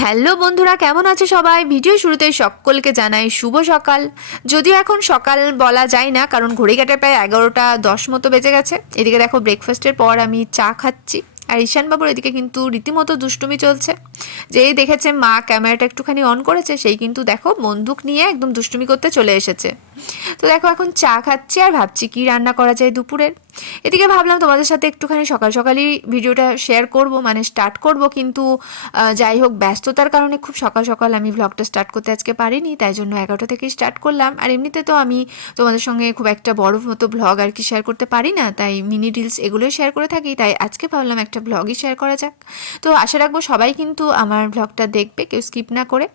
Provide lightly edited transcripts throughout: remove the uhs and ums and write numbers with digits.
Hello বন্ধুরা, কেমন আছে সবাই? ভিডিও শুরুতেই সকলকে জানাই শুভ সকাল। যদিও এখন সকাল বলা যায় না, কারণ ঘড়ি কাঁটায় প্রায় 11টা 10 মতো বেজে গেছে। এদিকে দেখো, ব্রেকফাস্টের পর আমি চা খাচ্ছি, আর ঈশানবাবুর এদিকে কিন্তু রীতিমতো দুষ্টুমি চলছে। যেই দেখেছে মা ক্যামেরাটা একটুখানি অন করেছে, সেই কিন্তু দেখো বন্দুক নিয়ে একদম দুষ্টুমি করতে চলে এসেছে। তো দেখো, এখন চা খাচ্ছি আর ভাবছি কি রান্না করা যায় দুপুরের। এদিকে ভাবলাম তোমাদের সাথে একটুখানি সকাল সকালই ভিডিওটা শেয়ার করব, মানে স্টার্ট করব, কিন্তু যাই হোক, ব্যস্ততার কারণে খুব সকাল সকাল আমি ভ্লগটা স্টার্ট করতে আজকে পারিনি, তাই জন্য 11টা থেকেই স্টার্ট করলাম। আর এমনিতে তো আমি তোমাদের সঙ্গে খুব একটা বড় মতো ভ্লগ আর কি শেয়ার করতে পারি না, তাই মিনি রিলস এগুলোই শেয়ার করে থাকি, তাই আজকে ভাবলাম একটা ভ্লগই শেয়ার করা যাক। তো আশা রাখবো সবাই কিন্তু আমার ভ্লগটা দেখবে, কেউ স্কিপ না করে।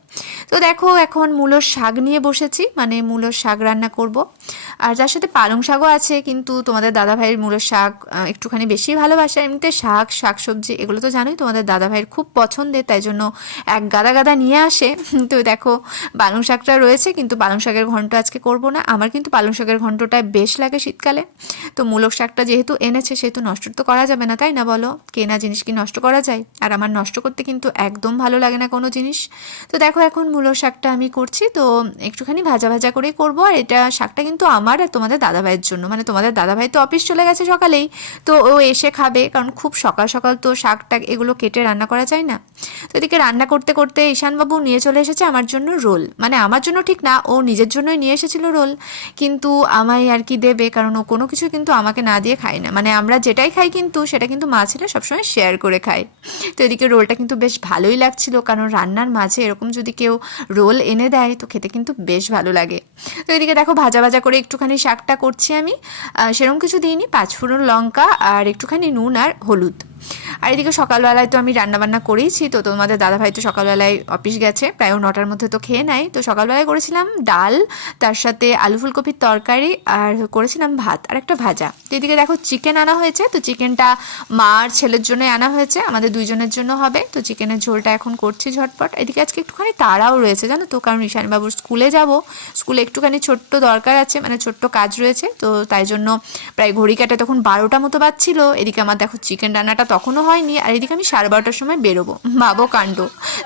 তো দেখো, এখন মূলোর শাক নিয়ে বসেছি, মানে মূলোর শাক রান্না করব, আর যার সাথে পালং শাকও আছে, কিন্তু তোমাদের দাদাভাইয়ের মূলোর শাক একটুখানি বেশি ভালোবাসে। এমনিতে শাকসবজি এগুলো তো জানোই তোমাদের দাদাভাইয়ের খুব পছন্দের, তাই জন্য এক গাদা গাদা নিয়ে আসে। তো দেখো, পালং শাকটা রয়েছে, কিন্তু পালং শাকের ঘন্ট আজকে করব না। আমার কিন্তু পালং শাকের ঘন্টটা বেশ লাগে শীতকালে। তো মূলক শাকটা যেহেতু এনেছে, সেহেতু নষ্ট তো করা যাবে না, তাই না বলো? কেনা জিনিস কি নষ্ট করা যায়? আর আমার নষ্ট করতে কিন্তু একদম ভালো লাগে না কোনো জিনিস। তো দেখো, এখন মূলক শাকটা আমি করছি, তো একটুখানি ভাজা ভাজা করেই করবো। আর এটা শাকটা কিন্তু আমার আর তোমাদের দাদাভাইয়ের জন্য, মানে তোমাদের দাদাভাই তো অফিস চলে গেছে সকালেই, তো ও এসে খাবে, কারণ খুব সকাল সকাল তো শাকটা এগুলো কেটে রান্না করা যায় না। তো এদিকে রান্না করতে করতে ঈশানবাবু নিয়ে চলে এসেছে আমার জন্য রোল, মানে আমার জন্য ঠিক না, ও নিজের জন্যই নিয়ে এসেছিল রোল, কিন্তু আমায় আর কি দেবে, কারণ ও কোনো কিছু কিন্তু আমাকে না দিয়ে খায় না। মানে আমরা যেটাই খাই কিন্তু সেটা কিন্তু মা ছেলে সবসময় শেয়ার করে খায়। তো এদিকে রোলটা কিন্তু বেশ ভালোই লাগছিল, কারণ রান্নার মাঝে এরকম যদি কেউ রোল এনে দেয় তো খেতে কিন্তু বেশ ভালো লাগে। তো এদিকে দেখো, ভাজা ভাজা করে একটুখানি শাকটা করছি আমি, সেরকম কিছু দিইনি, 5 ফোড়ন লঙ্কা আর একটুখানি নুন আর হলুদ। আর এদিকে সকালবেলায় তো আমি রান্নাবান্না করেইছি, তো তোমাদের দাদাভাই তো সকালবেলায় অফিস গেছে, প্রায় 9টার মধ্যে তো খেয়ে নেয়। তো সকালবেলায় করেছিলাম ডাল, তার সাথে আলু ফুলকপির তরকারি, আর করেছিলাম ভাত আর একটা ভাজা। তো এদিকে দেখো, চিকেন আনা হয়েছে, তো চিকেনটা মা আর ছেলের জন্যই আনা হয়েছে, আমাদের দুইজনের জন্য হবে। তো চিকেনের ঝোলটা এখন করছি ঝটপট। এদিকে আজকে একটুখানি তাড়াও রয়েছে জানো তো, কারণ ঈশানবাবুর স্কুলে যাব, স্কুলে একটুখানি ছোট্ট দরকার আছে, মানে ছোট্ট কাজ রয়েছে, তো তাই জন্য প্রায় ঘড়ি কাটে তখন 12টা মতো বাজছিল। এদিকে আমার দেখো চিকেন রান্নাটা তখনও হয়নি, আর এদিকে আমি 12:30টার সময় বেরোবো, ভাবো কাণ্ড।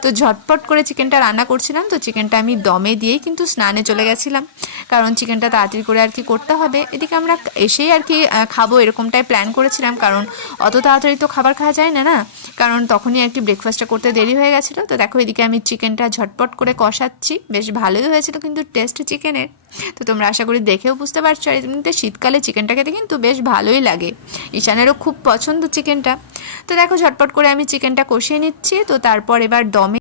তো ঝটপট করে চিকেনটা রান্না করছিলাম, তো চিকেনটা আমি দমে দিয়েই কিন্তু স্নানে চলে গেছিলাম, কারণ চিকেনটা তাড়াতাড়ি করে আর কি করতে হবে। এদিকে আমরা এসেই আর কি খাবো এরকমটাই প্ল্যান করেছিলাম, কারণ অত তাড়াতাড়ি তো খাবার খাওয়া যায় না, কারণ তখনই আর কি ব্রেকফাস্টটা করতে দেরি হয়ে গেছিলো। তো দেখো, এদিকে আমি চিকেনটা ঝটপট করে কষাচ্ছি, বেশ ভালোই হয়েছিল কিন্তু টেস্ট চিকেনের। তো তোমরা আশা করি দেখেও বুঝতে পারছো, আর এমনিতে শীতকালে চিকেনটা খেতে কিন্তু বেশ ভালোই লাগে, ঈশানেরও খুব পছন্দ চিকেনটা। তো দেখো, ঝটপট করে আমি চিকেনটা কষিয়ে নিচ্ছি, তো তারপর এবার দমে